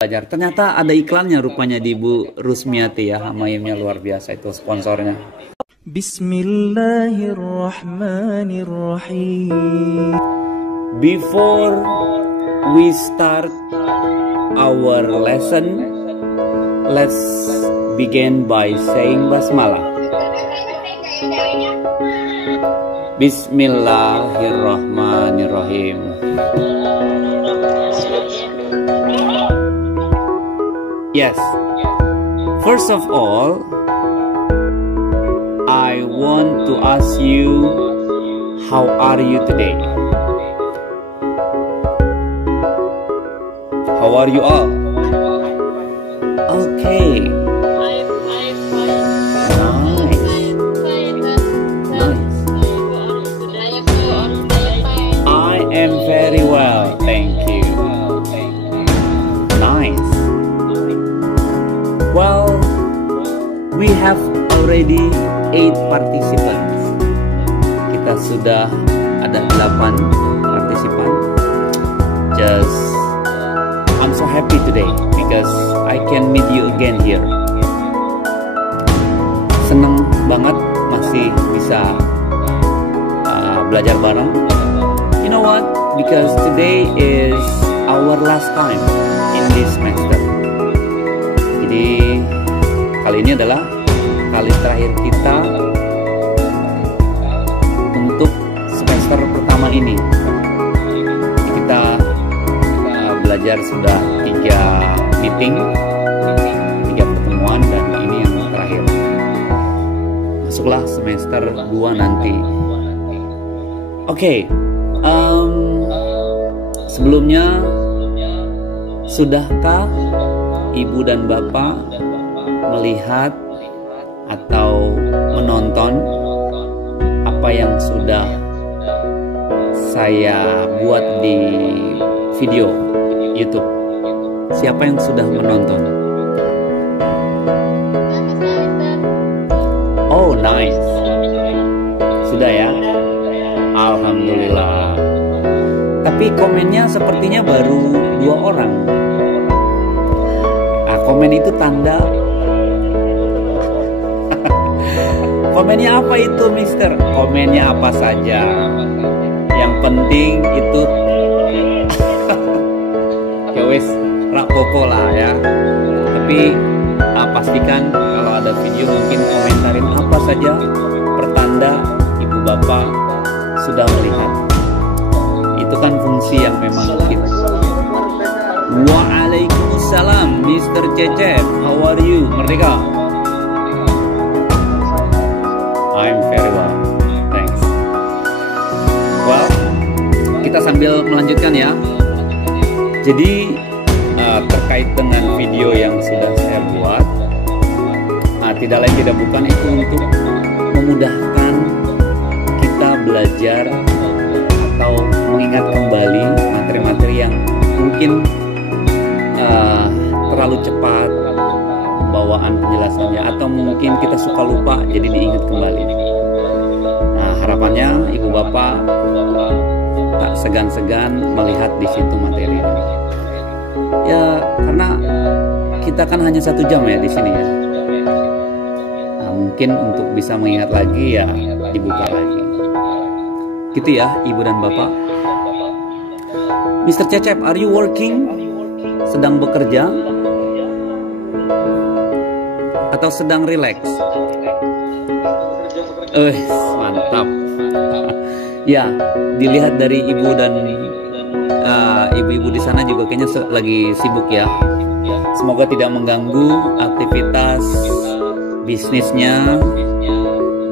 Belajar. Ternyata ada iklannya rupanya di Bu Rusmiati ya, Hamayimnya luar biasa itu sponsornya. Bismillahirrahmanirrahim. Before we start our lesson, let's begin by saying basmalah. Bismillahirrahmanirrahim. Yes. First of all, I want to ask you, how are you today? How are you all? Okay. I am very well, thank you. Nice. Well, we have already 8 participants. Kita sudah ada 8 partisipan. I'm so happy today because I can meet you again here. Seneng banget masih bisa belajar bareng. You know what? Because today is our last time in this semester. Jadi kali ini adalah kali terakhir kita untuk semester pertama ini. Jadi kita belajar sudah 3 meeting, 3 pertemuan, dan ini yang terakhir. Masuklah semester 2 nanti. Oke, sebelumnya sudahkah Ibu dan Bapak melihat atau menonton apa yang sudah saya buat di video YouTube? Siapa yang sudah menonton? Oh, nice. Sudah ya? Alhamdulillah. Tapi komennya sepertinya baru 2 orang. Komen itu tanda. Komennya apa itu, Mister? Komennya apa saja. Yang penting itu ya wes rapopo lah ya. Tapi pastikan kalau ada video mungkin komentarin apa saja pertanda Ibu Bapak sudah melihat. Itu kan fungsi yang memang kita. Waalaikumsalam, Mr. Cecep. How are you, Merdeka? I'm very well, thanks. Well, kita sambil melanjutkan ya. Jadi terkait dengan video yang sudah saya buat, tidak lain tidak bukan itu untuk memudahkan kita belajar atau mengingat kembali materi-materi yang mungkin terlalu cepat pembawaan penjelasannya, atau mungkin kita suka lupa jadi diingat kembali. Nah, harapannya Ibu Bapak tak segan-segan melihat di situ materi. Ya, karena kita kan hanya 1 jam ya di sini ya. Nah, mungkin untuk bisa mengingat lagi ya dibuka lagi. Gitu ya, Ibu dan Bapak. Mr. Cecep, are you working? Sedang bekerja? Atau sedang relax? Mantap. Ya, dilihat dari Ibu dan ibu-ibu di sana juga kayaknya lagi sibuk ya. Semoga tidak mengganggu aktivitas bisnisnya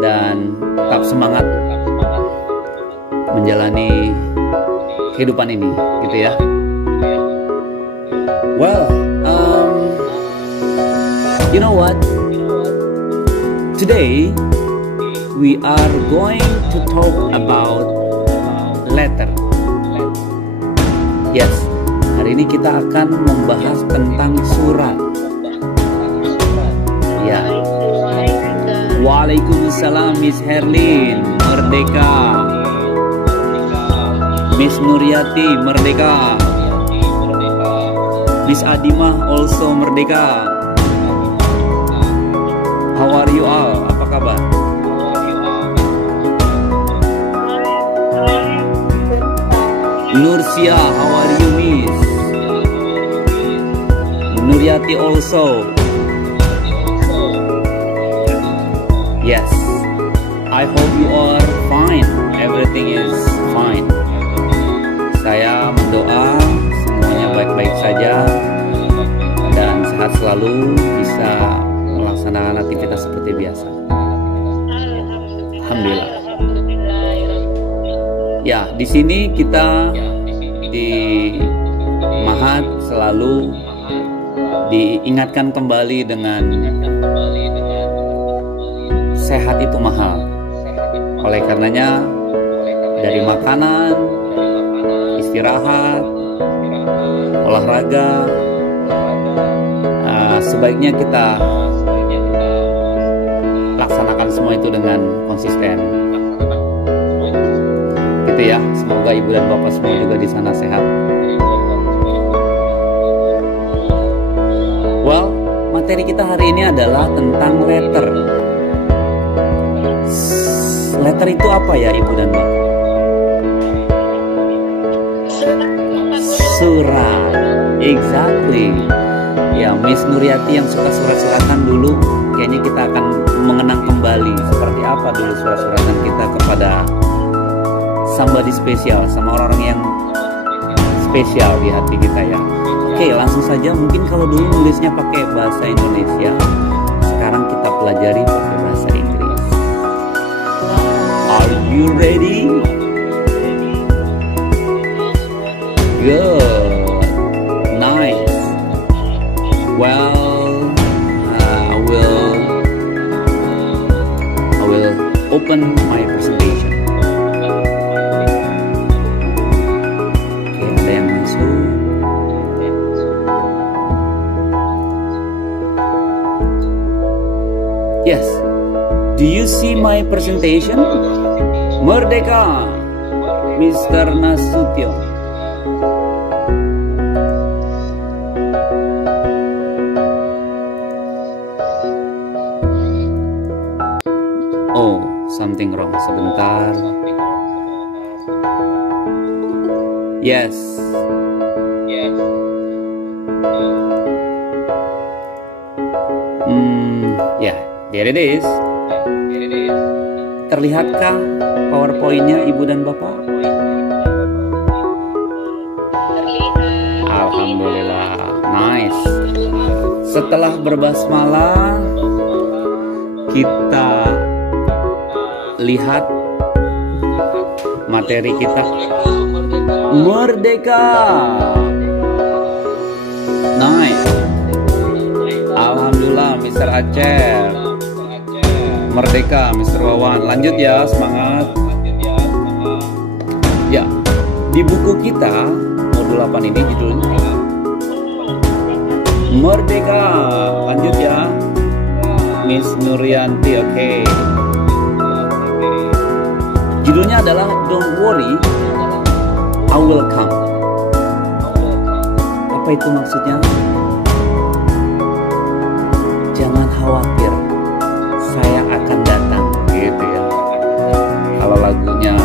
dan tetap semangat menjalani kehidupan ini, gitu ya. Well, you know what? Today we are going to talk about letter. Yes, hari ini kita akan membahas tentang surat. Ya. Waalaikumsalam, Miss Herlin, Merdeka. Miss Nuryati, Merdeka. Miss Adimah also merdeka. How are you all? Apa kabar? Nursia, how are you Miss? Nuryati also. Yes, I hope you are fine. Everything is fine. Saya mendoa semuanya baik-baik saja dan sehat selalu, bisa melaksanakan aktivitas seperti biasa. Alhamdulillah. Ya, di sini kita di Mahat selalu diingatkan kembali dengan sehat itu mahal. Oleh karenanya dari makanan, istirahat, olahraga, sebaiknya kita laksanakan semua itu dengan konsisten. Gitu ya. Semoga ibu dan bapak semua juga di sana sehat. Well, materi kita hari ini adalah tentang letter. Letter itu apa ya ibu dan bapak? Surat. Exactly. Ya, Miss Nuryati yang suka surat-suratan dulu, kayaknya kita akan mengenang kembali seperti apa dulu surat-suratan kita kepada somebody spesial, sama orang-orang yang spesial di hati kita ya. Oke, langsung saja. Mungkin kalau dulu nulisnya pakai bahasa Indonesia, sekarang kita pelajari pakai bahasa Inggris. Are you ready? Good. Nice. Well, I will open my presentation. Oke, ada yang masuk. Yes. Do you see my presentation? Merdeka, Mr. Nasution. Oh, something wrong. Sebentar. Yes. Yeah, there it is. Terlihatkah PowerPoint-nya ibu dan bapak? Alhamdulillah. Nice. Setelah berbasmalah, kita lihat materi kita. Merdeka. Nice. Alhamdulillah Mr. Aceh. Merdeka Mr. Wawan. Lanjut ya, semangat. Ya, di buku kita modul 8 ini judulnya Merdeka. Lanjut ya, Miss Nuryanti. Oke. Judulnya adalah Don't Worry, I Will Come. Apa itu maksudnya? Jangan khawatir, saya akan datang, gitu ya. Kalau lagunya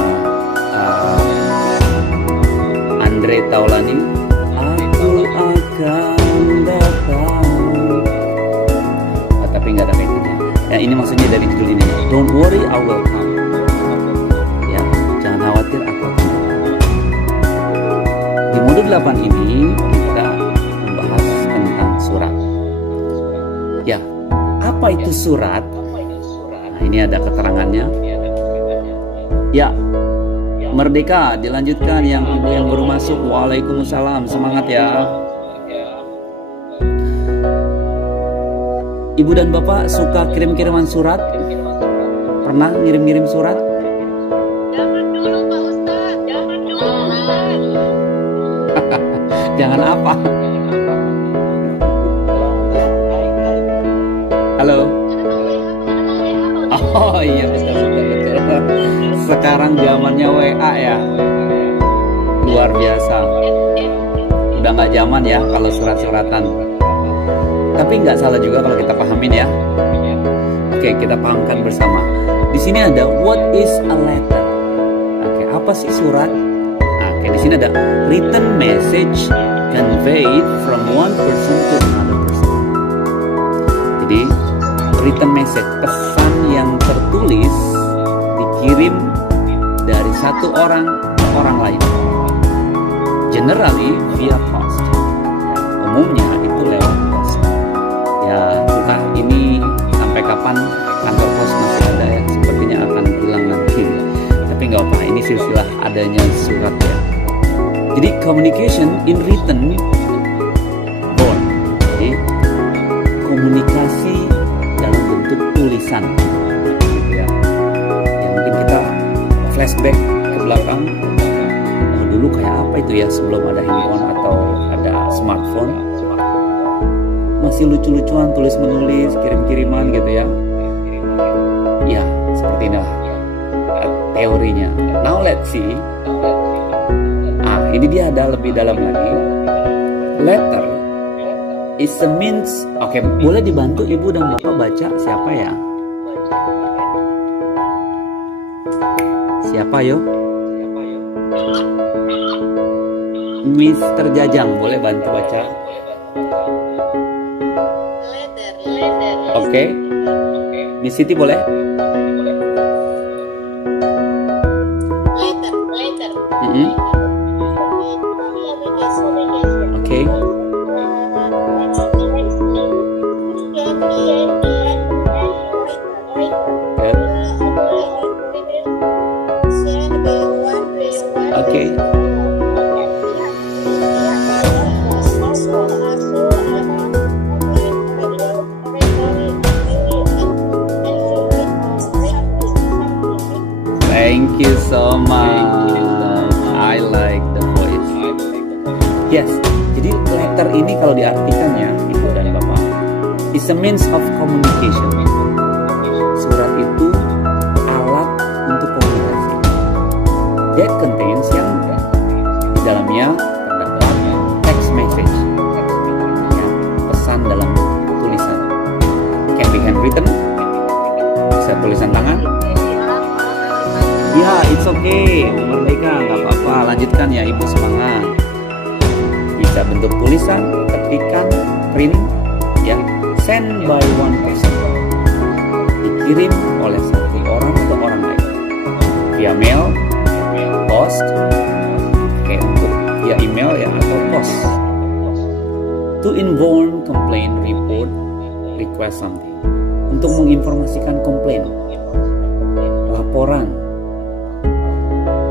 Andre Taulani, aku akan datang. Tapi nggak ada kaitannya. Ya, ini maksudnya dari judul ini. Don't worry, I will come. Ya, jangan khawatir, aku akan datang. Di modul 8 ini kita membahas tentang surat. Ya, apa itu surat? Nah, ini ada keterangannya. Ya, Merdeka, dilanjutkan yang ibu yang baru masuk. Waalaikumsalam, semangat ya. Ibu dan bapak suka kirim-kiriman surat? Pernah ngirim-ngirim surat? Jangan dulu Pak Ustadz, jangan dulu. Jangan apa? Halo? Oh iya, betul. Sekarang zamannya WA ya. Luar biasa. udah nggak zaman ya kalau surat-suratan. Tapi nggak salah juga kalau kita pahamin ya. Oke, kita pahamkan bersama. Di sini ada what is a letter. Oke, apa sih surat? Oke, di sini ada written message conveyed from one person to another person. Jadi written message, pesan yang tertulis dikirim dari satu orang ke orang lain. Generally via post. Ya, umumnya itu lewat post. Ya, entah ini sampai kapan kantor pos masih ada ya. Sepertinya akan hilang nanti. Tapi nggak apa, ini silsilah adanya surat ya. Jadi communication in written form. Jadi komunikasi dalam bentuk tulisan. Gitu ya. Yang mungkin kita flashback ke belakang. Dulu kayak apa itu ya sebelum ada handphone atau ada smartphone, masih lucu-lucuan tulis menulis, kirim-kiriman gitu ya. Ya seperti ini teorinya. Now let's see. Ini dia ada lebih dalam lagi. Letter is a means. Oke, boleh dibantu ibu dan bapak baca siapa ya? Siapa yo? Mr. Jajang, boleh bantu baca? Oke. Miss Siti boleh? Oke. Oke. Thank you so much. I like the voice. Yes, jadi letter ini kalau diartikannya, ibu dan bapak, is a means of communication. Surat itu alat untuk komunikasi. That contains yang di dalamnya terdapat text message, ya, pesan dalam tulisan. Can be handwritten, bisa tulisan tangan. Ya, it's okay, Merdeka, nggak apa-apa, lanjutkan ya ibu, semangat. Bisa bentuk tulisan, ketikan, print, ya, send by one person, dikirim oleh satu orang atau orang lain, via mail, post, oke, untuk via email ya atau post. To inform, complain, report, request something, untuk menginformasikan komplain, laporan,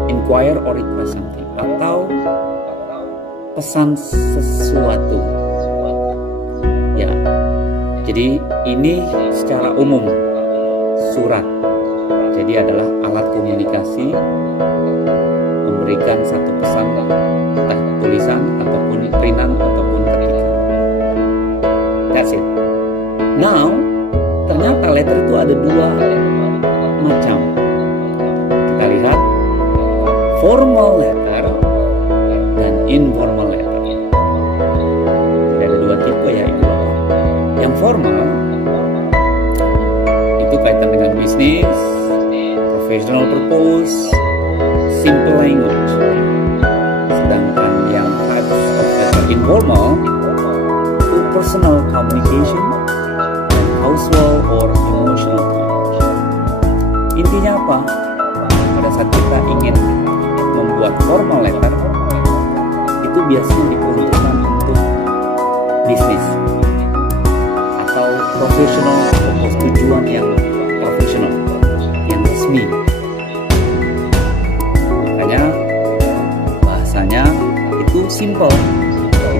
inquire or request something, atau pesan sesuatu. Ya, jadi ini secara umum surat. Jadi adalah alat komunikasi memberikan satu pesan, entah tulisan ataupun printan ataupun ketikan. That's it. Now, ternyata letter itu ada dua macam. Kita lihat. Formal letter dan informal letter. Jadi ada dua tipe ya ibu bapak. Yang formal itu kaitan dengan bisnis, professional purpose, simple language. Sedangkan yang types of letter informal itu personal communication dan household or emotional communication. Intinya apa? Pada saat kita ingin membuat formal letter itu biasanya diperuntukkan untuk bisnis atau profesional, tujuan yang profesional, yang resmi. Makanya bahasanya itu simple,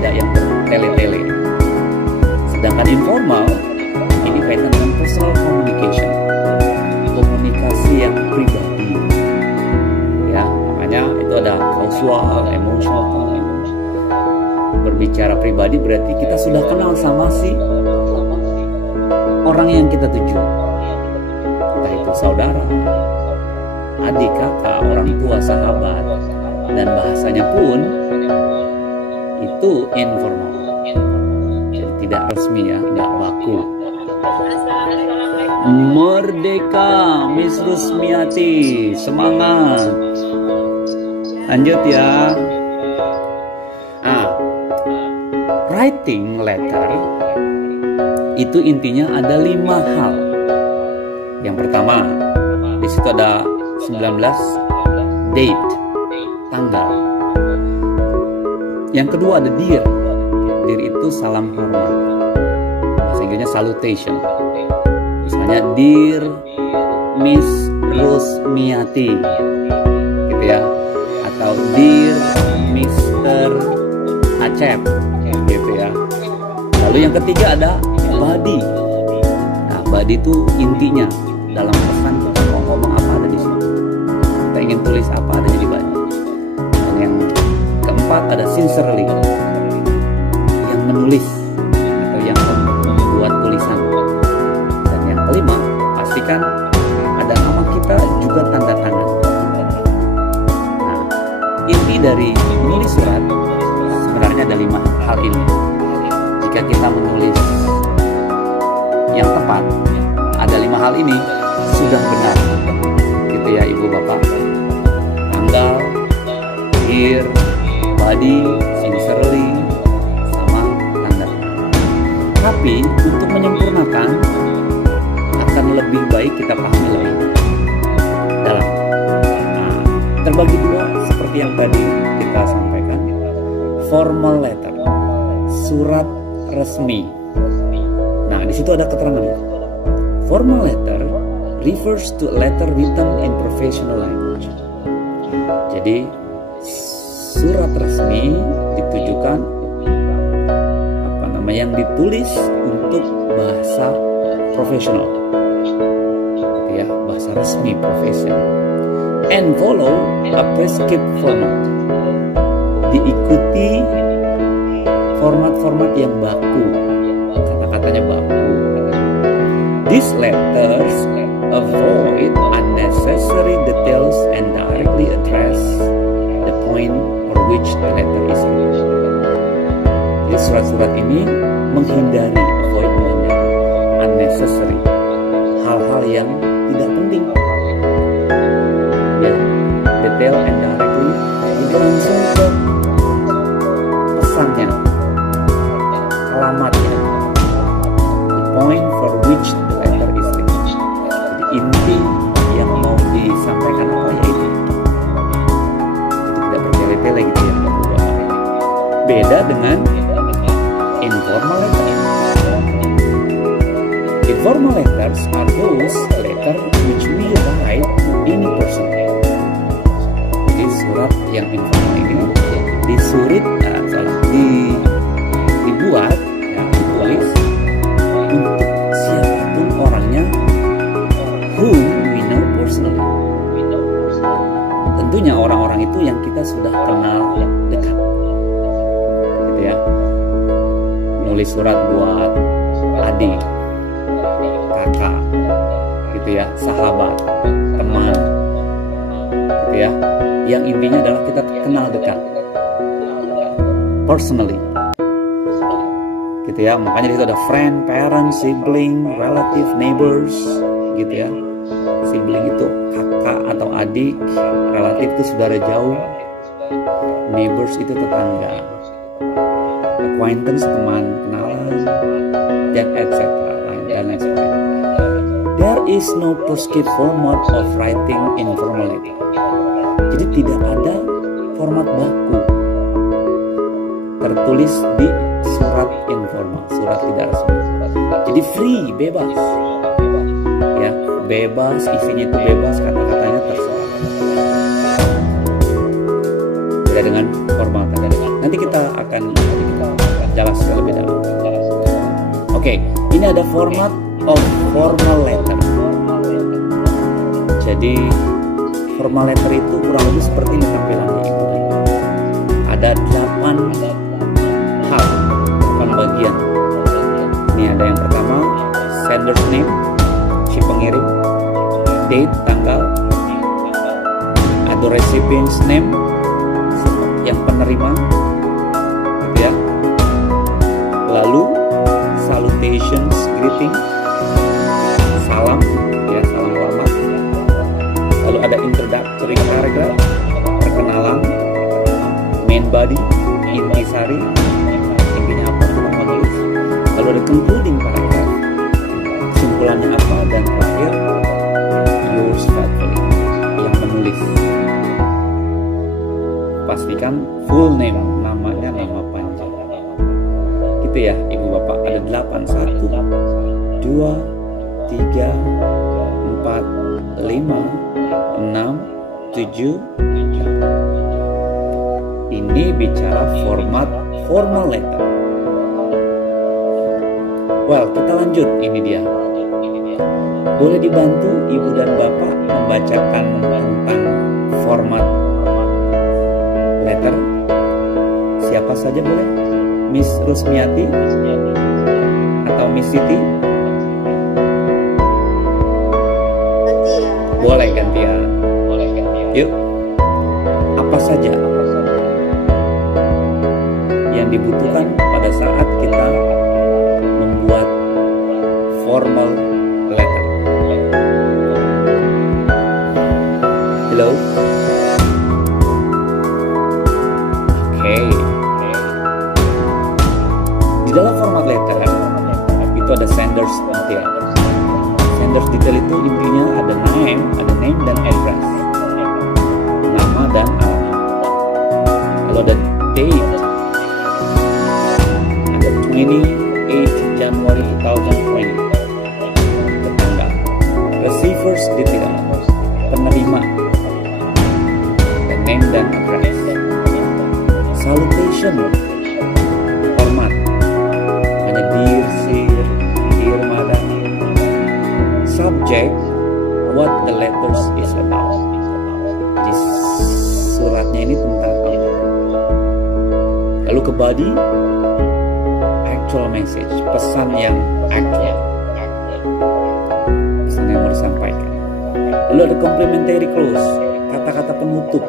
tidak yang bertele-tele. Sedangkan informal ini kaitan dengan personal communication, komunikasi yang pribadi. Itu ada casual, emotional. Berbicara pribadi berarti kita sudah kenal sama si orang yang kita tuju. Entah itu saudara, adik, kakak, orang tua, sahabat. Dan bahasanya pun itu informal. Jadi tidak resmi ya, nggak baku. Merdeka, Miss Rusmiati, semangat. Lanjut ya. Writing letter itu intinya ada 5 hal. Yang pertama, di situ ada 19, date, tanggal. Yang kedua ada dear. Dear itu salam hormat. Bahasa Inggrisnya salutation. Misalnya Dear Miss Rusmiati, gitu ya. Atau Dear Mr. Acep, gitu ya. Lalu yang ketiga ada body. Nah, body itu intinya dalam pesan kita mau ngomong apa ada di situ. Kita ingin tulis apa ada di body. Dan yang keempat ada sincerely, yang menulis atau yang membuat tulisan. Dan yang kelima, pastikan ada nama kita juga tanda tangan. Nah, inti dari menulis surat sebenarnya ada 5 hal ini. Jika kita menulis yang tepat, ada 5 hal ini sudah benar, gitu ya Ibu Bapak. Tanggal, year, body, sincerely, sama tanda. Tapi untuk menyempurnakan akan lebih baik kita pahami lebih dalam. Nah, terbagi dua seperti yang tadi kita sampaikan. Formal letter, surat resmi. Nah, di situ ada keterangan. Formal letter refers to a letter written in professional language. Jadi surat resmi ditujukan yang ditulis untuk bahasa profesional, gitu ya, bahasa resmi profesional. And follow a prescribed format. Diikuti format-format yang baku, kata-katanya baku. These letters avoid unnecessary details and directly address the point for which the letter is written. Jadi surat-surat ini menghindari, unnecessary, hal-hal yang tidak penting. Ya, detail and directly, jadi langsung ke pesannya, alamatnya, the point for which the letter is written. Jadi inti yang mau disampaikan apa ya itu. Tidak bertele-tele gitu ya. Beda dengan informal letter. Informal letters are those letters which we write to any person. Jadi surat yang informal ini dibuat, ya, ditulis untuk siapapun orangnya, whom we know personally. Tentunya orang-orang itu yang kita sudah kenal dekat, gitu ya. Nulis surat buat adik, kakak, gitu ya, sahabat, teman, gitu ya. Yang intinya adalah kita kenal dekat, personally, gitu ya. Makanya di situ ada friend, parent, sibling, relative, neighbors, gitu ya. Sibling itu kakak atau adik, relatif itu saudara jauh, neighbors itu tetangga, acquaintance teman kenalan, dan etc. dan lain sebagainya. There is no prescribed format of writing informal letter. Jadi tidak ada format baku tertulis di surat informal, surat tidak resmi. Jadi free, bebas, ya, bebas, isinya itu bebas, kata-katanya terserah. Beda dengan formal tadi. Nanti kita akan jelaskan lebih dalam. Oke, ini ada format of formal letter. Jadi formal letter itu kurang lebih seperti ini tampilannya itu. Ada 8 hal, 8 bagian. Ini ada yang pertama, sender's name, si pengirim, date, tanggal, ada recipient's name, yang penerima, gitu salutations, greeting, salam, ya salam selamat. Lalu ada introductory paragraph, perkenalan, main body, intisari, intinya apa kita menulis. Lalu ada concluding paragraph, kesimpulannya apa, dan terakhir yours faithfully, yang menulis. Pastikan full name, namanya nama panjang. Gitu ya ibu bapak, ada 8, 1, 2, 3, 4, 5, 6, 7, 8. Ini bicara format formal letter. Well, kita lanjut, ini dia. Boleh dibantu ibu dan bapak membacakan tentang format letter? Siapa saja boleh? Miss Rusmiati atau Miss Siti? Boleh gantian. Yuk. Apa saja yang dibutuhkan pada saat kita membuat formal letter? Hello? Oke. Di dalam format letter itu ada sender's detail. Sender's detail itu intinya ada name dan address, nama dan alamat. Lalu ada date, ada 28 January 2020, tanggal. Receiver's detail, penerima, the name dan address. Salutation, hormat, hanya dear sir, dear madam. Subject, what the letters is about. Jadi suratnya ini tentang apa? Lalu ke body, actual message, pesan yang actual, pesan yang mau disampaikan. Lalu ada complimentary clause, kata-kata penutup,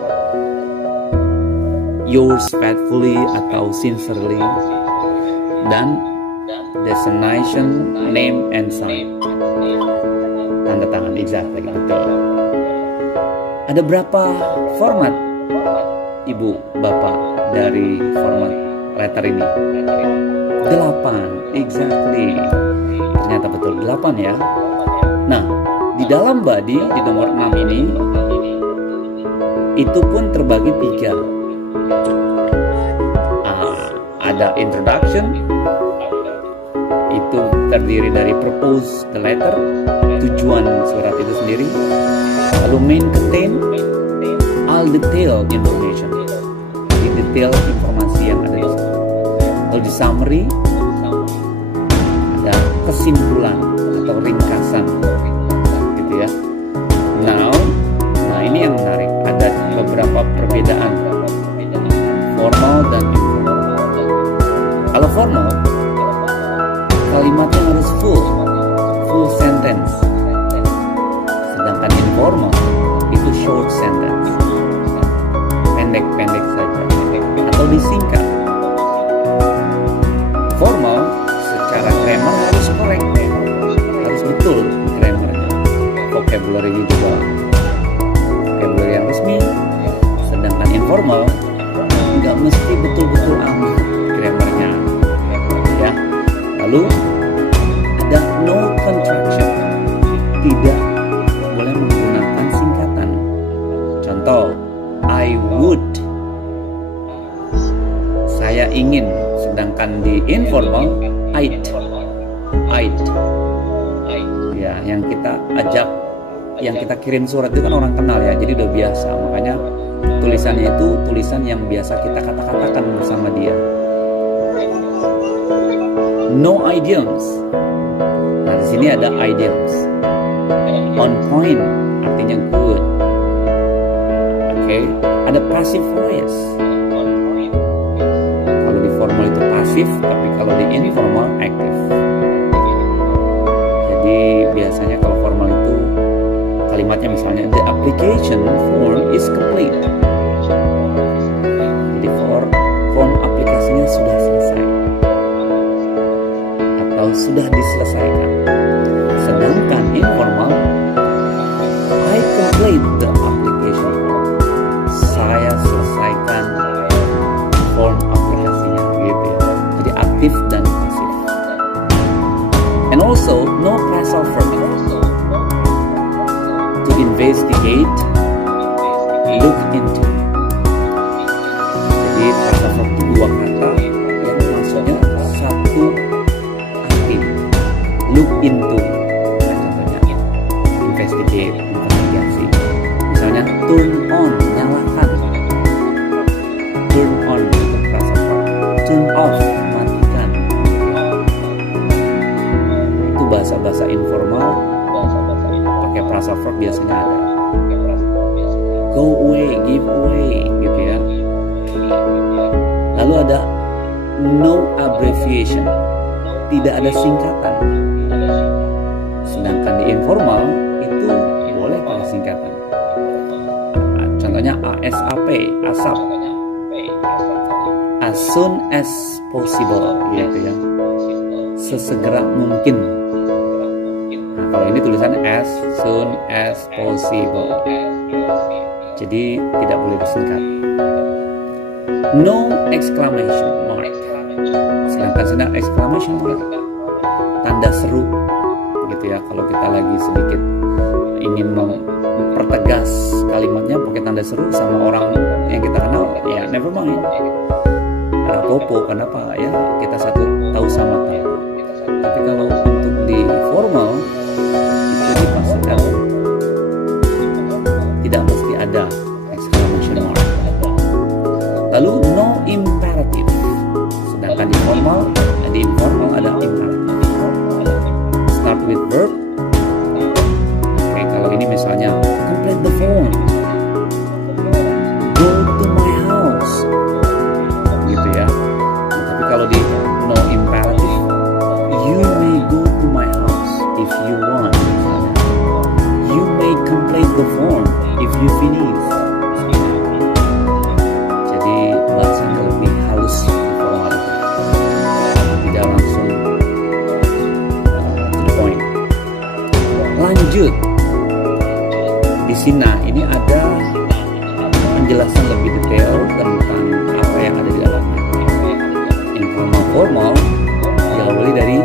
yours faithfully atau sincerely, dan destination, name and sign, tanda tangan, exactly, betul. Ada berapa format ibu bapak dari format letter ini? 8, exactly. Ternyata betul 8 ya. Nah, di dalam body di nomor 6 ini itu pun terbagi 3. Ada introduction, itu terdiri dari propose the letter, tujuan surat itu sendiri. Lalu main contain all detail information, di detail informasi yang ada di situ. Lalu di summary ada kesimpulan atau ringkasan, gitu ya. Nah ini yang menarik, ada beberapa perbedaan formal dan informal. Kalau formal, kalimatnya harus full sentence. Sedangkan informal itu short sentence, pendek-pendek saja atau disingkat. Formal secara grammar harus correct, harus betul grammarnya, vocabulary juga vocabulary yang resmi. Sedangkan informal nggak mesti betul-betul amat grammarnya, ya. Lalu ada no contraction, tidak boleh menggunakan singkatan. Contoh, I would, saya ingin. Sedangkan di informal, I'd. Ya, yang kita ajak, yang kita kirim surat itu kan orang kenal ya, jadi udah biasa. Makanya tulisannya itu tulisan yang biasa kita kata-katakan bersama dia. No idioms. Nah, di sini ada idioms. On point artinya good. Oke, ada passive voice. Kalau di formal itu pasif, tapi kalau di informal aktif. Jadi biasanya kalau formal itu kalimatnya misalnya the application form is complete. Jadi form aplikasinya sudah selesai. Atau sudah diselesaikan. Sedangkan informal, I complete the application. Saya selesaikan form aplikasinya gitu ya. Jadi aktif dan pasif. And also no phrasal verb to investigate, look into. Jadi phrasal verb itu dua kata yang maksudnya satu arti. Look into. Nah, contohnya investigate, investigasi. Misalnya turn on, nyalakan. Turn on itu phrasal verb. Turn off, matikan. Itu bahasa-bahasa informal pakai phrasal verb biasanya ada. Go away, give away gitu ya. Lalu ada no abbreviation, tidak ada singkatan. Sedangkan di informal itu boleh pakai singkatan. Nah, contohnya ASAP, ASAP, as soon as possible gitu ya, sesegera mungkin. Nah, kalau ini tulisannya as soon as possible, jadi tidak boleh disingkat. No exclamation mark. Sedangkan exclamation mark tanda seru gitu ya. Kalau kita lagi sedikit ingin mempertegas kalimatnya pakai tanda seru sama orang yang kita kenal, ya never mind. Popo, kenapa? Ya kita satu tahu sama tahu. Tapi kalau untuk di formal itu dipastikan tidak mesti ada exclamation mark. Lalu no imperative. Sedangkan di informal ada imperative. Start with verb. Oke, kalau ini misalnya complete the form. Go to my house. Gitu ya. Tapi kalau di no imperative, you may go to my house if you want. You may complete the form if you finish. Jadi bahasanya lebih halus informal, tidak langsung to the point. Lanjut di sini, ini ada penjelasan lebih detail tentang apa yang ada di dalamnya. Informal formal diawali dari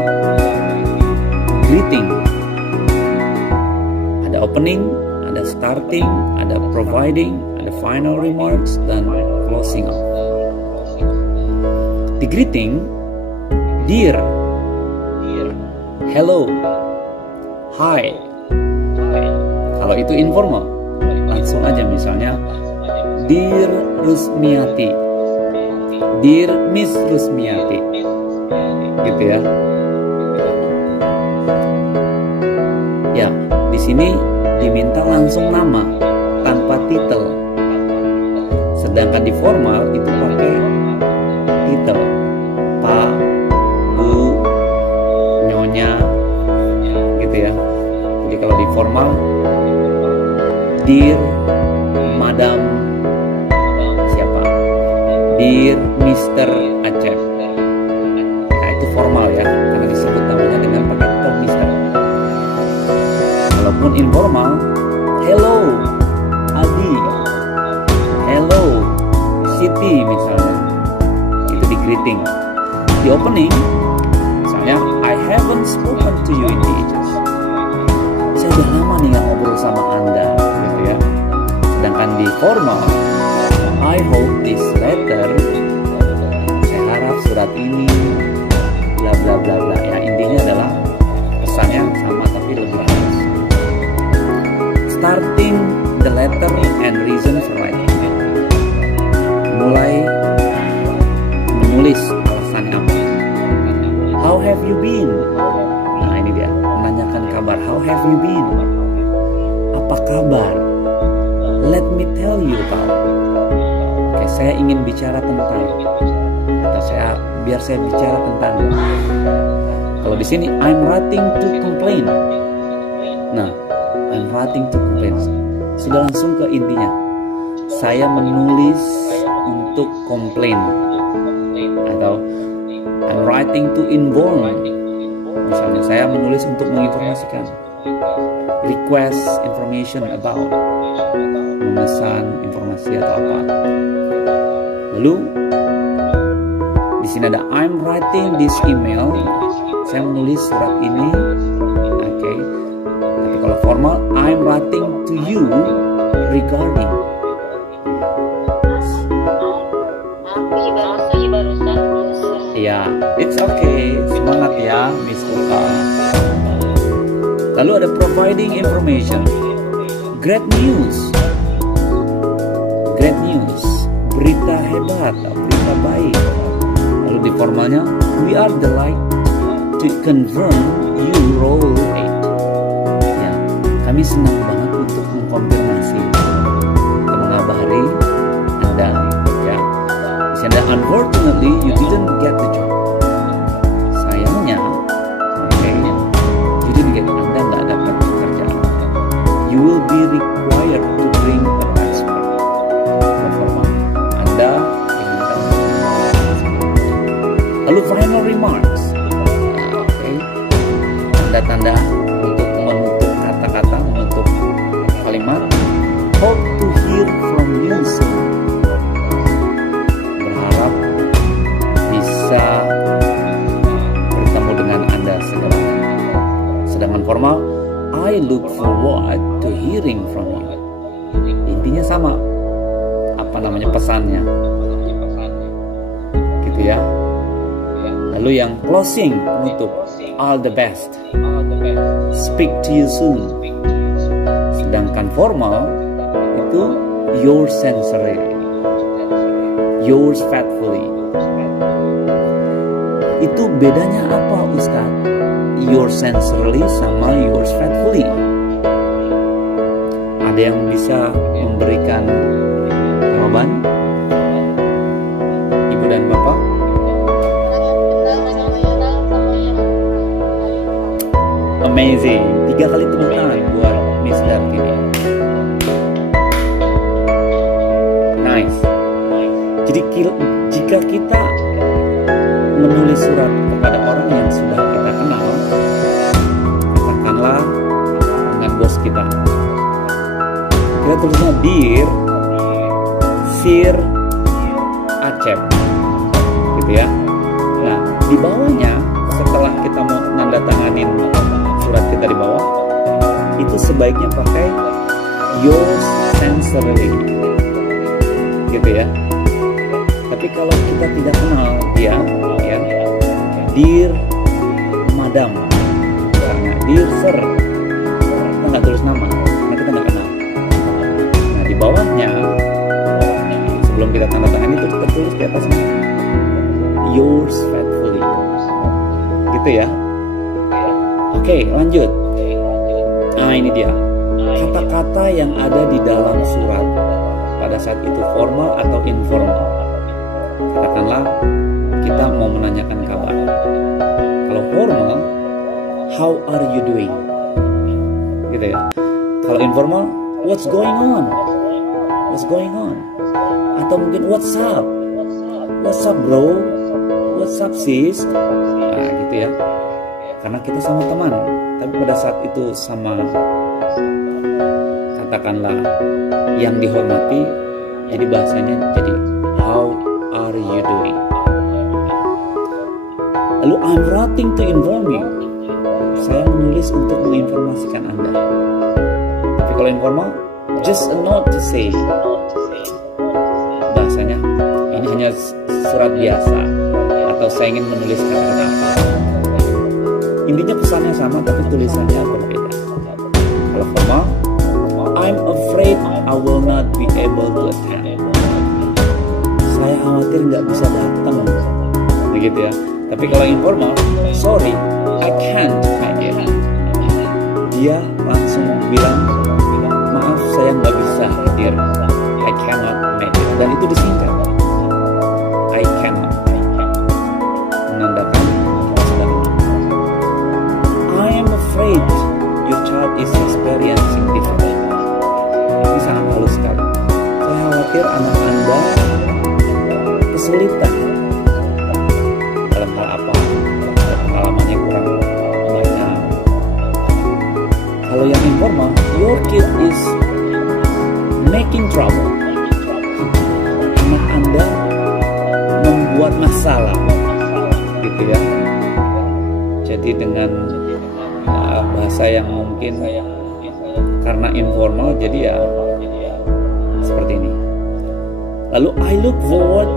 greeting, ada opening, ada starting, ada providing, ada final remarks, dan closing off. Di greeting, dear, hello, hi. Kalau itu informal, langsung aja misalnya Dear Rusmiati, Dear Miss Rusmiati, gitu ya. Ya, di sini diminta langsung nama tanpa titel. Sedangkan di formal itu pakai titel, Pak, Bu, Nyonya, gitu ya. Jadi kalau di formal, Dear Madam siapa, Dear Mr. Aceh. Nah itu formal ya, karena disebut namanya dengan pakai titel Mr. Walaupun informal, hello Adi, hello Siti misalnya, itu di greeting. Di opening, misalnya I haven't spoken to you in ages. Saya udah lama nih gak ngobrol sama Anda, gitu ya. Sedangkan di formal, I hope this letter, saya harap surat ini, bla bla bla bla. Ya intinya adalah pesannya sama tapi lebih halus. Starting the letter and reason for writing. Mulai menulis alasannya apa. How have you been? Nah ini dia, menanyakan kabar. How have you been? Apa kabar? Let me tell you about. Oke, saya ingin bicara tentang. Atau biar saya bicara tentang. Kalau di sini I'm writing to complain. Nah, I'm writing to complain. Sudah langsung ke intinya. Saya menulis untuk komplain. Atau I'm writing to inform. Saya menulis untuk menginformasikan. Request information about, memesan informasi atau apa. Lalu di sini ada I'm writing this email. Saya menulis surat ini. Oke. Tapi kalau formal, I'm writing to you regarding. Ya, it's okay. Semangat ya, Miss Oka. Lalu ada providing information. Great news. Great news. Berita hebat, berita baik. Lalu di formalnya, we are delighted to confirm you roll 8. Ya, kami senang banget untuk mengkonfirmasi atau mengabari Anda. Ya, sehingga unfortunately you didn't get the job. Sayangnya, you didn't get, Anda nggak dapat pekerjaan. You will be required to bring a passport. Anda diminta. Lalu final remarks. Tanda-tanda untuk menutup kata-kata, menutup kalimat. Hope to hear from you soon. Berharap bisa bertemu dengan Anda segera. Sedangkan formal, I look forward to hearing from you. Intinya sama, apa namanya, pesannya, gitu ya. Lalu yang closing, penutup, all the best, speak to you soon. Sedangkan formal itu yours sincerely, yours faithfully. Itu bedanya apa, Ustaz? Yours sincerely sama yours faithfully. Ada yang bisa memberikan jawaban? Ibu dan Bapak? Amazing. 3 kali tepuk tangan buat Miss Dartini. Nice. Jadi jika kita menulis surat kepada orang yang sudah kita kenal, katakanlah dengan bos kita, kita tulisnya Dear Sir Acep, gitu ya. Nah, di bawahnya setelah kita mau nanda tanganin surat kita di bawah, itu sebaiknya pakai yours sincerely, gitu ya. Tapi kalau kita tidak kenal dia, ya, Dear Madam, karena Dear Sir, kita nggak tulis nama, karena kita nggak kenal. Nah, di bawahnya, sebelum kita tanda tangan itu kita tulis di atasnya yours faithfully, gitu ya. Oke, lanjut. Nah, ini dia kata-kata yang ada di dalam surat pada saat itu, formal atau informal. Katakanlah kita mau menanyakan kabar. Kalau formal, how are you doing, gitu ya. Kalau informal, what's going on, what's going on, atau mungkin what's up bro, what's up sis. Nah, gitu ya. Karena kita sama teman, tapi pada saat itu sama, katakanlah yang dihormati, jadi bahasanya jadi how are you doing. Lalu I'm writing to inform you. Saya menulis untuk menginformasikan Anda. Tapi kalau informal, just a note to say. Bahasanya ini hanya surat biasa, atau saya ingin menulis kata-kata apa. Intinya pesannya sama tapi tulisannya berbeda. Kalau formal, I'm afraid I will not be able to attend. Saya khawatir nggak bisa datang, begitu ya. Tapi kalau informal, sorry, I can't make it. Dia langsung bilang, maaf saya nggak bisa hadir, I cannot make it. Dan itu disingkat, I cannot, menandakan sedang. I am afraid your child is experiencing difficulty. Ini sangat halus sekali. Saya khawatir anak Anda kesulitan dalam hal apa, pengalamannya kurang banyak, your kid is making trouble, anak Anda membuat masalah, gitu ya. Jadi dengan bahasa yang mungkin karena informal, jadi ya seperti ini. Lalu, I look forward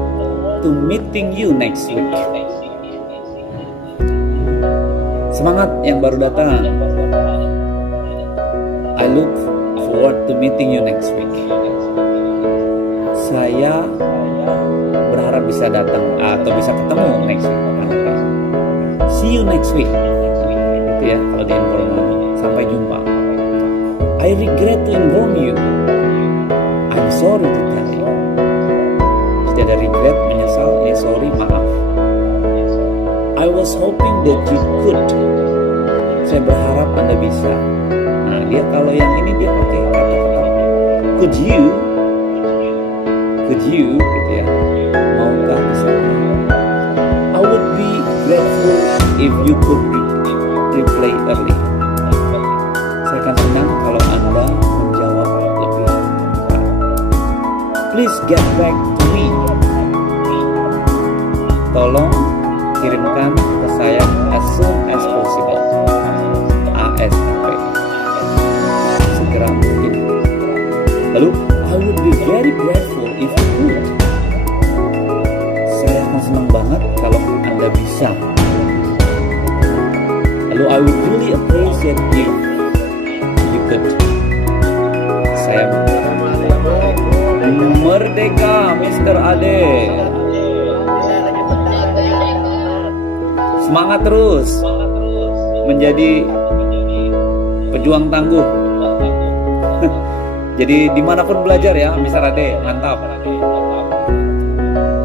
to meeting you next week. Semangat yang baru datang. I look forward to meeting you next week. Saya berharap bisa datang atau bisa ketemu next week. See you next week. Gitu ya kalau di informal. Sampai jumpa. I regret to inform you. I'm sorry to tell you. Tidak ada regret, menyesal, sorry, maaf. I was hoping that you could. Saya berharap Anda bisa. Nah, dia kalau yang ini dia pakai kata-kata could you, gitu ya. Maukah bisa? I would be grateful if you could reply early. Saya akan senang kalau Anda menjawab lebih cepat. Please get back to me. Tolong kirimkan ke saya as soon as possible. ASAP. Segera mungkin. Lalu, I would be very grateful if you could. Saya akan senang banget kalau Anda bisa. Lalu, I would really appreciate if you could. Saya merdeka, Mr. Ade. Semangat terus menjadi pejuang tangguh. Jadi dimanapun belajar ya, Mr. Ade, mantap.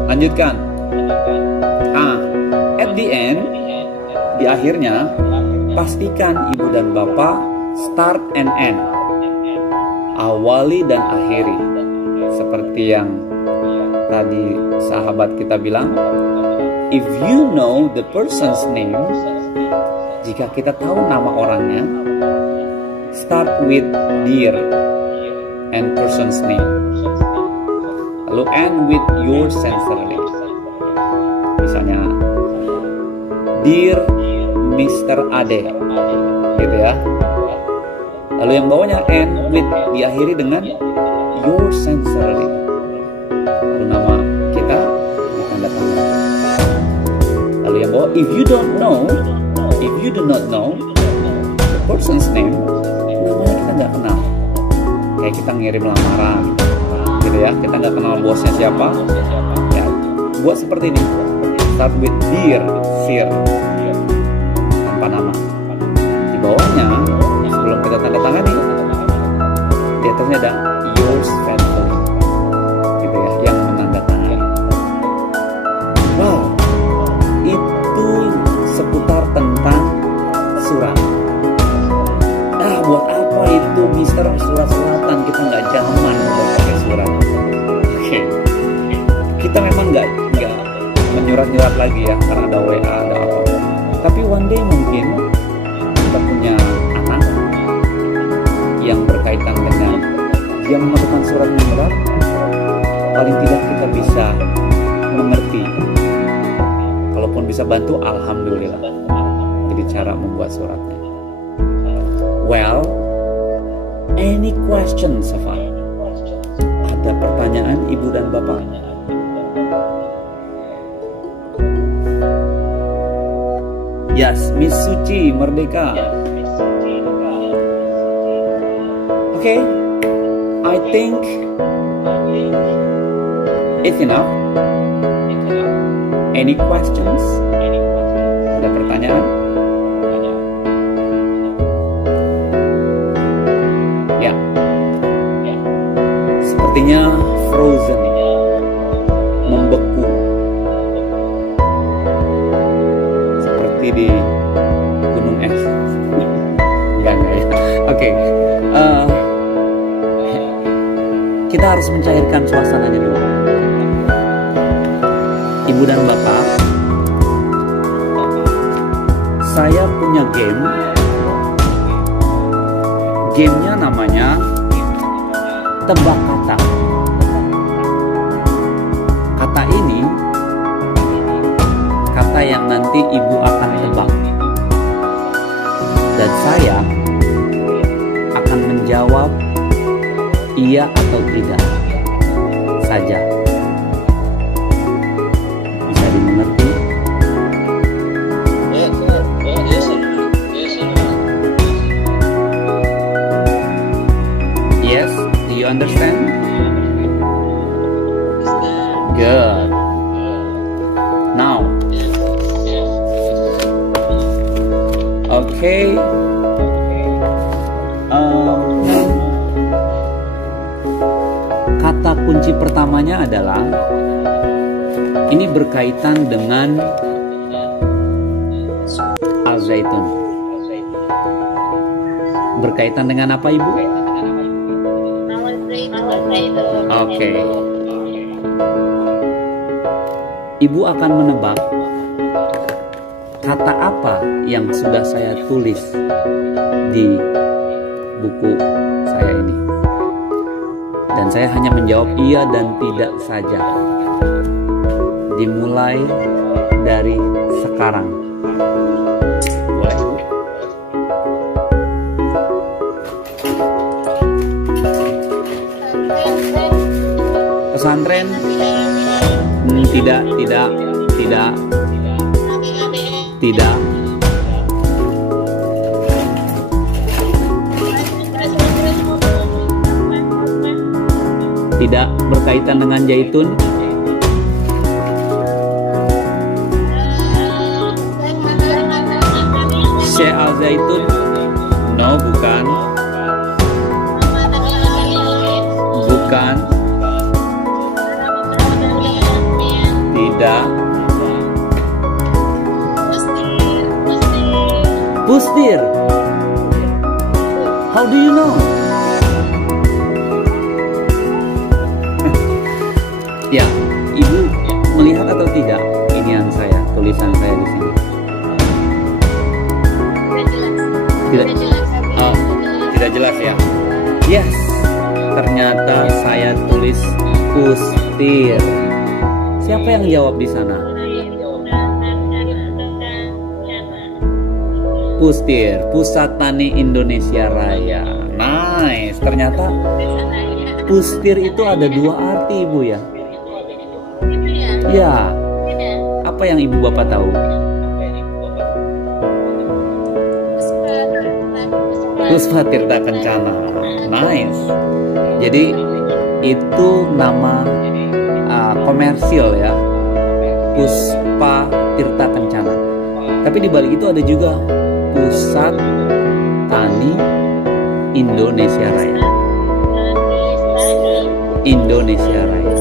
Lanjutkan. At the end, di akhirnya, pastikan ibu dan bapak start and end, awali dan akhiri. Seperti yang tadi sahabat kita bilang, if you know the person's name, jika kita tahu nama orangnya, start with dear and person's name, lalu end with yours sincerely. Misalnya, dear Mr. Ade, gitu ya. Lalu yang bawahnya end with, diakhiri dengan yours sincerely. Lalu nama kita ditanda tangan. Lalu yang bawah, if you do not know the person's name, namanya kita nggak kenal. Kayak kita ngirim lamaran, gitu ya. Kita nggak kenal bosnya siapa. Ya, buat seperti ini. Start with dear, sir, tanpa nama. Di bawahnya, sebelum kita tanda tangani, di atasnya ada yours faithfully, gitu ya, yang menandatangani. Wow, itu seputar tentang surat. Buat apa itu, Mister, surat-suratan? Kita nggak zaman buat pakai surat. Oke. Kita memang nggak menyurat-nyurat lagi ya, karena ada WA, ada apa. Tapi one day mungkin kita punya anak yang berkaitan dengan dia memerlukan surat menyurat. Paling tidak kita bisa mengerti. Kalaupun bisa bantu, alhamdulillah. Jadi cara membuat suratnya. Well, any questions so far? Ada pertanyaan ibu dan bapak? Yes, Miss Suci Merdeka. Okay, I think it's enough. Any questions? Ada pertanyaan? Ya. Sepertinya frozen, membeku. Seperti di gunung es. Enggak ya. Oke. Kita harus mencairkan suasananya dulu. Ibu dan bapak, saya punya game Gamenya namanya tebak kata. Kata ini kata yang nanti ibu akan tebak, dan saya akan menjawab iya atau tidak saja. Bisa dimengerti? Yes, do you understand? Good. Now, okay. Kata kunci pertamanya adalah ini berkaitan dengan al-zaitun. Berkaitan dengan apa, Ibu? Oke. Ibu akan menebak kata apa yang sudah saya tulis di buku saya ini. Dan saya hanya menjawab iya dan tidak saja. Dimulai dari sekarang. Boleh? Pesantren? Tidak. Tidak berkaitan dengan zaitun. Syekh al-Zaitun? No, bukan. Bukan. Tidak. Pustir. How do you know? Ya, Ibu melihat atau tidak inian saya, tulisan saya di sini? Tidak jelas ya. Yes, ternyata saya tulis pustir. Siapa yang jawab di sana? Pustir, Pusat Tani Indonesia Raya. Nice, ternyata pustir itu ada dua arti, Ibu ya. Ya, apa yang Ibu Bapak tahu? Puspa Tirta Kencana. Nice. Jadi itu nama komersil ya, Puspa Tirta Kencana. Tapi di balik itu ada juga Pusat Tani Indonesia Raya. Indonesia Raya.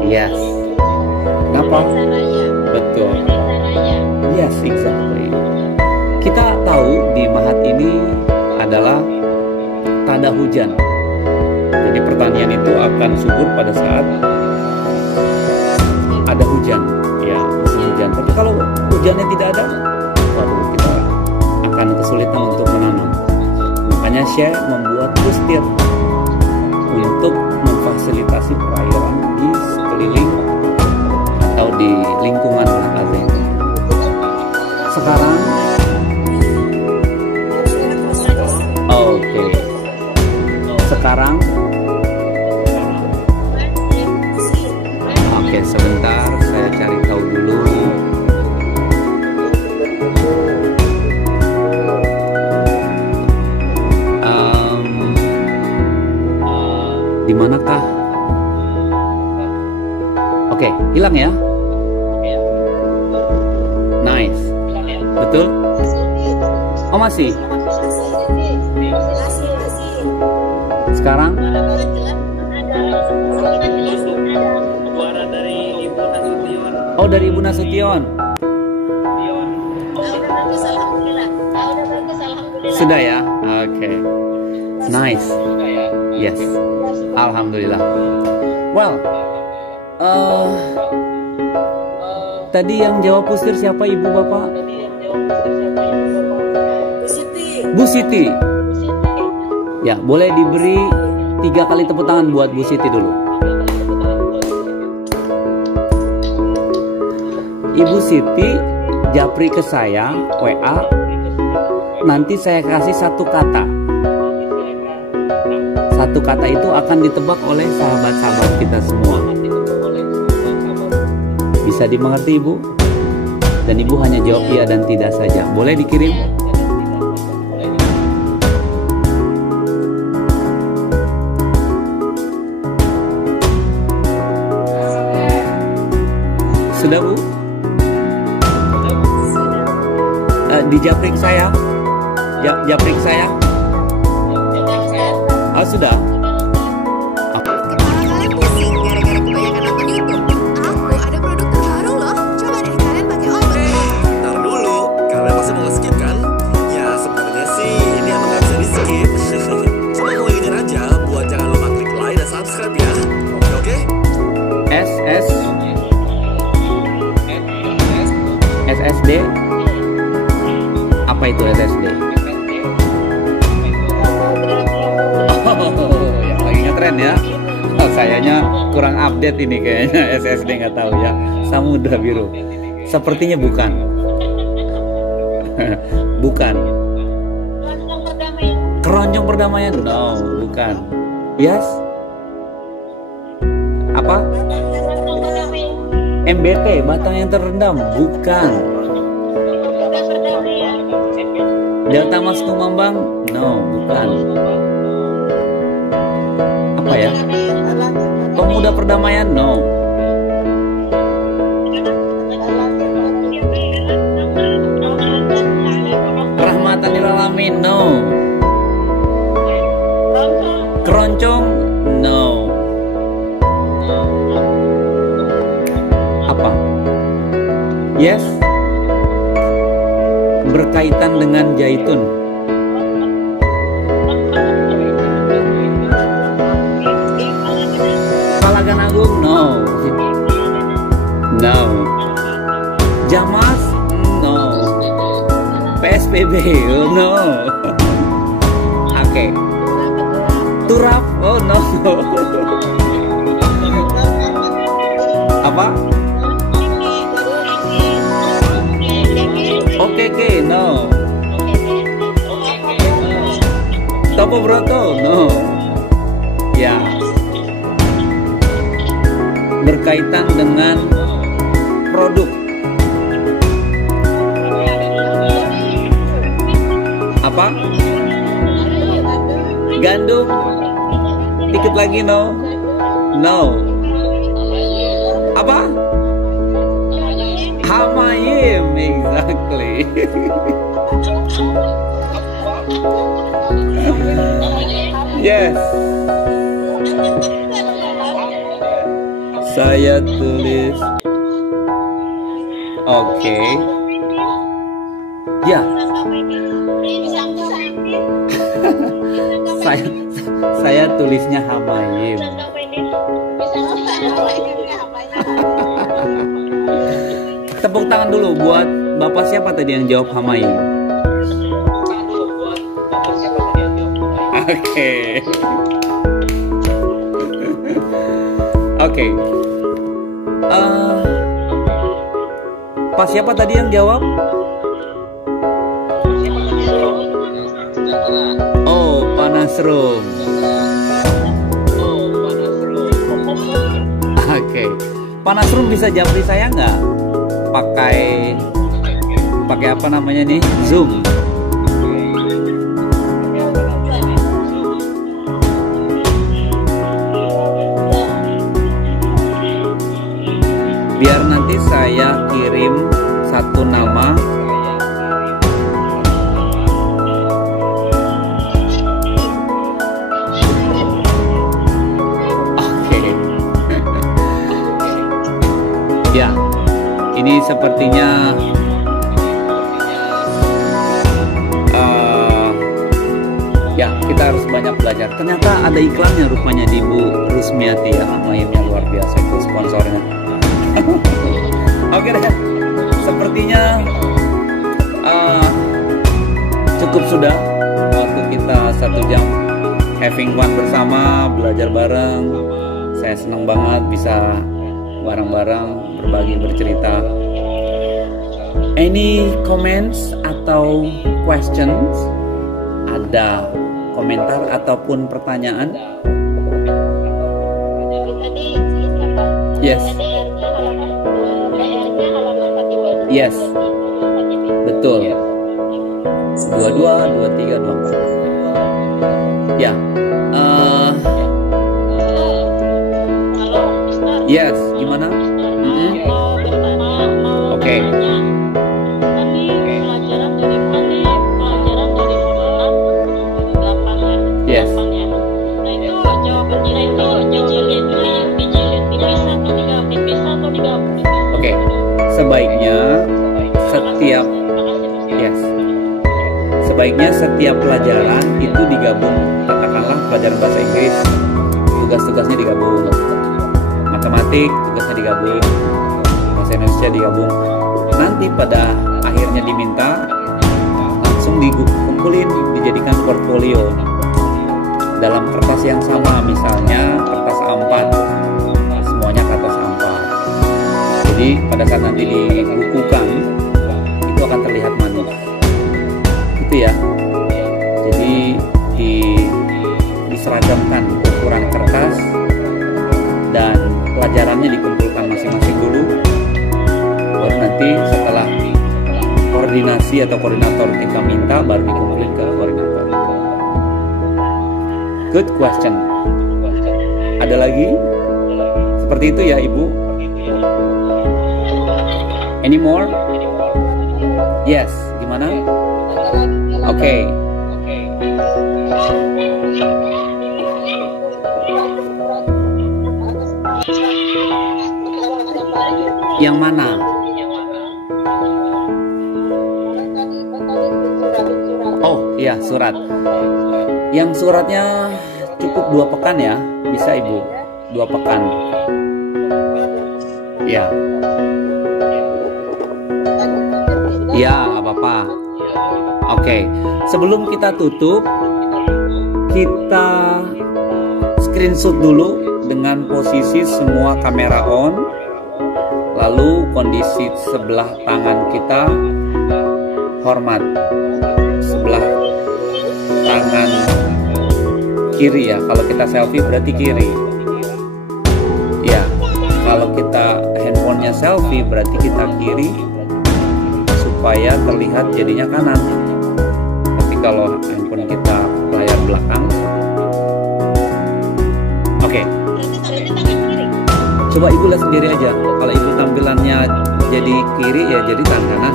Yes. Kenapa? Betul. Yes, exactly. Kita tahu di Mahat ini adalah tanda hujan. Jadi pertanian itu akan subur pada saat ada hujan, ya, musim hujan. Tapi kalau hujannya tidak ada, waduh, kita akan kesulitan untuk menanam. Makanya Syekh membuat pustir untuk memfasilitasi perairan di sekeliling atau di lingkungan al-zaitun. Sekarang, oke. Sekarang, oke, sebentar saya cari tahu dulu. Di manakah? Oke, hilang ya. Nice. Betul? Oh, masih. Sekarang? Oh, dari Ibu Nasution. Sudah ya? Oke. Nice. Yes. Alhamdulillah. Well, tadi yang jawab pustir siapa, Ibu Bapak? Bu Siti. Ya, boleh diberi 3 kali tepuk tangan buat Bu Siti dulu. Ibu Siti japri ke saya WA, nanti saya kasih satu kata. Satu kata itu akan ditebak oleh sahabat-sahabat kita semua. Bisa dimengerti Ibu? Dan Ibu hanya jawab iya dan tidak saja. Boleh dikirim? Sudah Bu? Dijaprik saya? Japrik saya? Oh sudah? Kepala kalian pusing gara-gara kebanyakan nonton YouTube. Aku ada produk terbaru loh. Coba deh kalian pakai obat. Ntar dulu, kalian masih mau skip kan? Ya sebenarnya sih ini emang gak bisa di skip. Cuma mau ingin aja buat jangan lupa klik like dan subscribe ya. Oke? SSD. Apa itu SSD? Oh, yang lagi ngetren ya. Oh, kayaknya kurang update ini kayaknya SSD, nggak tahu ya. Samudra Biru. Sepertinya bukan. Bukan. Keroncong perdamaian? No, bukan. Yes? Apa? MBT, batang yang terendam? Bukan. Delta Mas Tumambang? No, bukan. Apa ya? Pemuda Perdamaian? No. Rahmatan lil alamin? No. Keroncong? No. Apa? Yes? Berkaitan dengan zaitun? Palagan Agung? No. No. Jamas? No. PSBB? Oh, no. Oke. Turap? Oh no. Apa? Oke, no. Topo Broto? No. Ya. Berkaitan dengan produk. Apa? Gandum? Dikit lagi, no. No. Apa? Hamayim, exactly. Yes. Saya tulis. Oke. Ya. saya tulisnya Hamayim. Tepuk tangan dulu buat Bapak siapa tadi yang jawab Hamayim? Oke. Oke. Pak siapa tadi yang jawab? Oh, Pak Nasrum. Oke. Pak Nasrum bisa japri saya nggak? Pakai apa namanya nih? Zoom. Biar nanti saya kirim satu nama. Oke. Ya, ini sepertinya ya kita harus banyak belajar. Ternyata ada iklannya rupanya di Bu Rusmiati ya. Hamayimnya luar biasa itu sponsornya. Oke deh, sepertinya cukup sudah waktu kita 1 jam having fun bersama, belajar bareng. Saya senang banget bisa bareng-bareng berbagi, bercerita. Any comments atau questions? Ada komentar ataupun pertanyaan? Yes. Yes. Betul. 22, 23, 24. Ya. Yes, gimana? Oke. Yes. Oke. Sebaiknya setiap pelajaran itu digabung. Katakanlah pelajaran bahasa Inggris, tugas-tugasnya digabung. Matematik, tugasnya digabung. Bahasa Indonesia digabung. Nanti pada akhirnya diminta langsung dikumpulin, dijadikan portfolio dalam kertas yang sama, misalnya kertas A4, semuanya kertas A4. Jadi pada saat nanti dibukukan itu akan terlihat manis, gitu ya. Jadi diseragamkan ukuran kertas dan pelajarannya dikumpulkan masing-masing dulu, baru nanti setelah koordinasi atau koordinator kita minta baru dikumpulin ke koordinator. Good question. Ada lagi? Seperti itu ya Ibu? Any more? Yes, gimana? Oke. Yang mana? Oh iya, surat. Yang suratnya cukup 2 pekan ya, bisa Ibu, 2 pekan. Ya. Ya, apa-apa. Oke, sebelum kita tutup, kita screenshot dulu dengan posisi semua kamera on. Lalu kondisi sebelah tangan kita hormat, sebelah tangan kiri ya. Kalau kita selfie berarti kiri. Ya, kalau kita handphonenya selfie berarti kita kiri supaya terlihat jadinya kanan. Tapi kalau handphone kita layar belakang, oke. Coba Ibu lihat sendiri aja. Kalau Ibu tampilannya jadi kiri ya jadi tangan kanan.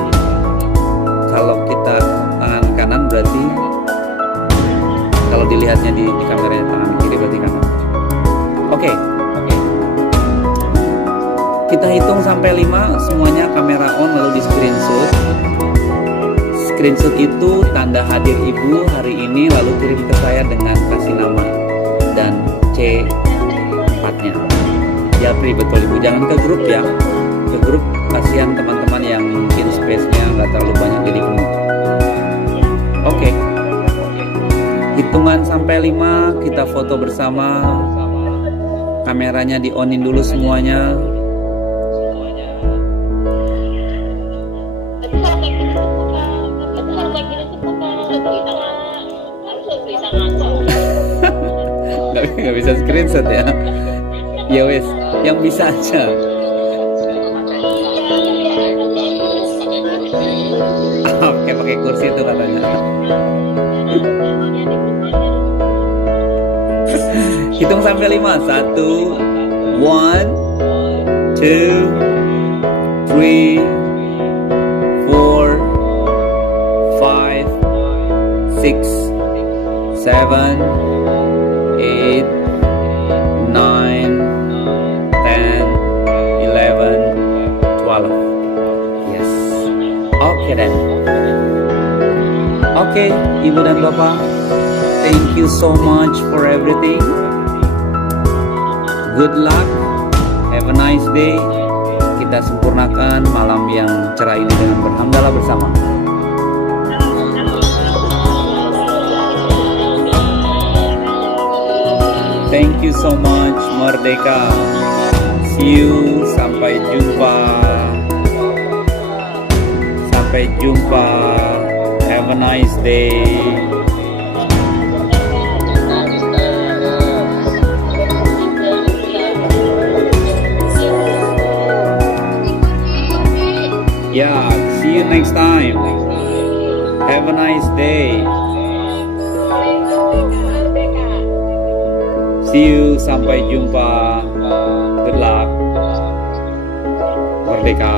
Kalau kita tangan kanan berarti, kalau dilihatnya di kameranya tangan kiri berarti kanan. Oke. Kita hitung sampai 5, semuanya kamera on lalu di screenshot. Screenshot itu tanda hadir Ibu hari ini lalu kirim ke saya dengan kasih nama dan C4-nya. Japri, betul Ibu, jangan ke grup ya. Ke grup kasihan teman-teman yang mungkin space-nya nggak terlalu banyak jadi penuh. Oke. Hitungan sampai 5 kita foto bersama. Kameranya di onin dulu semuanya. Nggak bisa screenshot ya. Ya wes, yang bisa aja. Oke, pakai kursi itu katanya. Hitung sampai 5. 1, 1, 2, 3, 4, 5, 6, 7, 8, 9, 10, 11, 12. Yes. Oke then. Oke, Ibu dan Bapak, thank you so much for everything. Good luck. Have a nice day. Kita sempurnakan malam yang cerah ini dengan berhamdalah bersama. so much Merdeka. See you, sampai jumpa. Sampai jumpa. Have a nice day. Yeah, see you next time. Have a nice day. See you, sampai jumpa. Good luck. Merdeka.